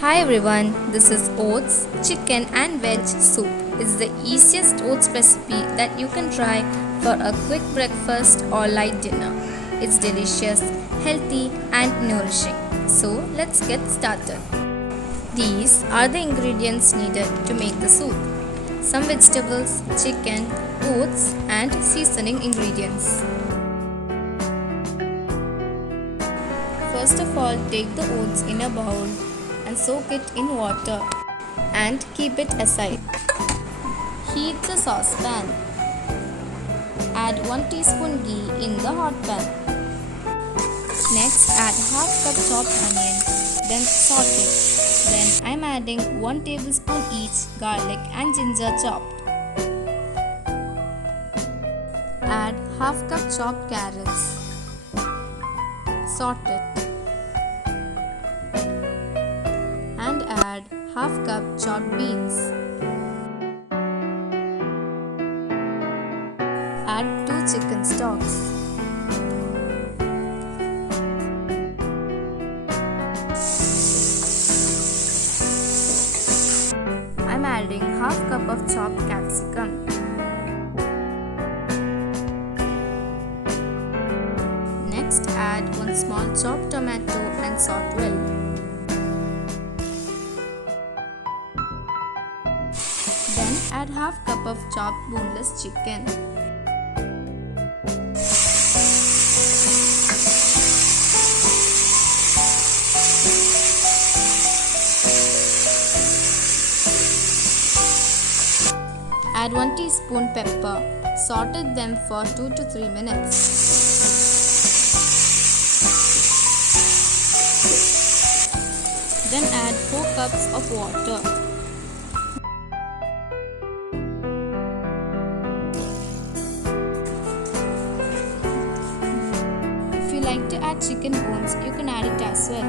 Hi everyone, this is oats, chicken and veg soup. It's the easiest oats recipe that you can try for a quick breakfast or light dinner. It's delicious, healthy and nourishing. So let's get started. These are the ingredients needed to make the soup. Some vegetables, chicken, oats and seasoning ingredients. First of all, take the oats in a bowl and soak it in water and keep it aside. Heat the saucepan. Add 1 teaspoon ghee in the hot pan. Next, add half cup chopped onion, then saute it. Then I'm adding 1 tablespoon each garlic and ginger chopped. Add half cup chopped carrots. Saute it. And add half cup chopped beans. Add 2 chicken stalks. I'm adding half cup of chopped capsicum. Next, add 1 small chopped tomato and saute well. Then add half cup of chopped boneless chicken. Add 1 teaspoon pepper. Saute them for 2 to 3 minutes. Then add 4 cups of water. If you like to add chicken bones, you can add it as well.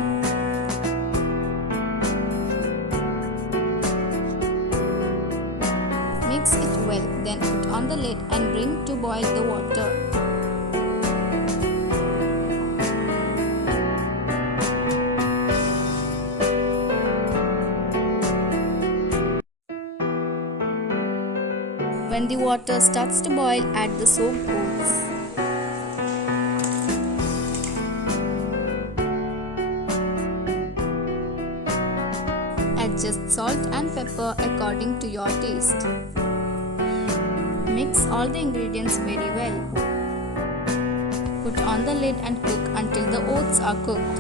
Mix it well, then put on the lid and bring to boil the water. When the water starts to boil, add the soaked oats. Adjust salt and pepper according to your taste. Mix all the ingredients very well. Put on the lid and cook until the oats are cooked.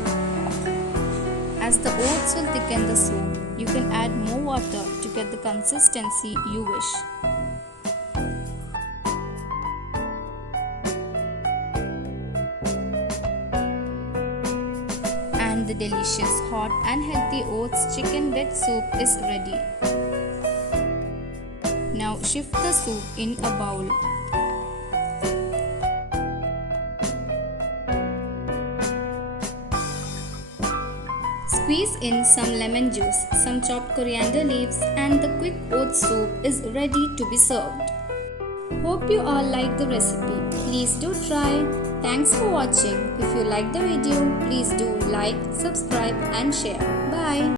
As the oats will thicken the soup, you can add more water to get the consistency you wish. And the delicious hot and healthy oats chicken veg soup is ready. Now shift the soup in a bowl. Squeeze in some lemon juice, some chopped coriander leaves and the quick oats soup is ready to be served. Hope you all like the recipe. Please do try. Thanks for watching. If you like the video, please do like, subscribe and share. Bye.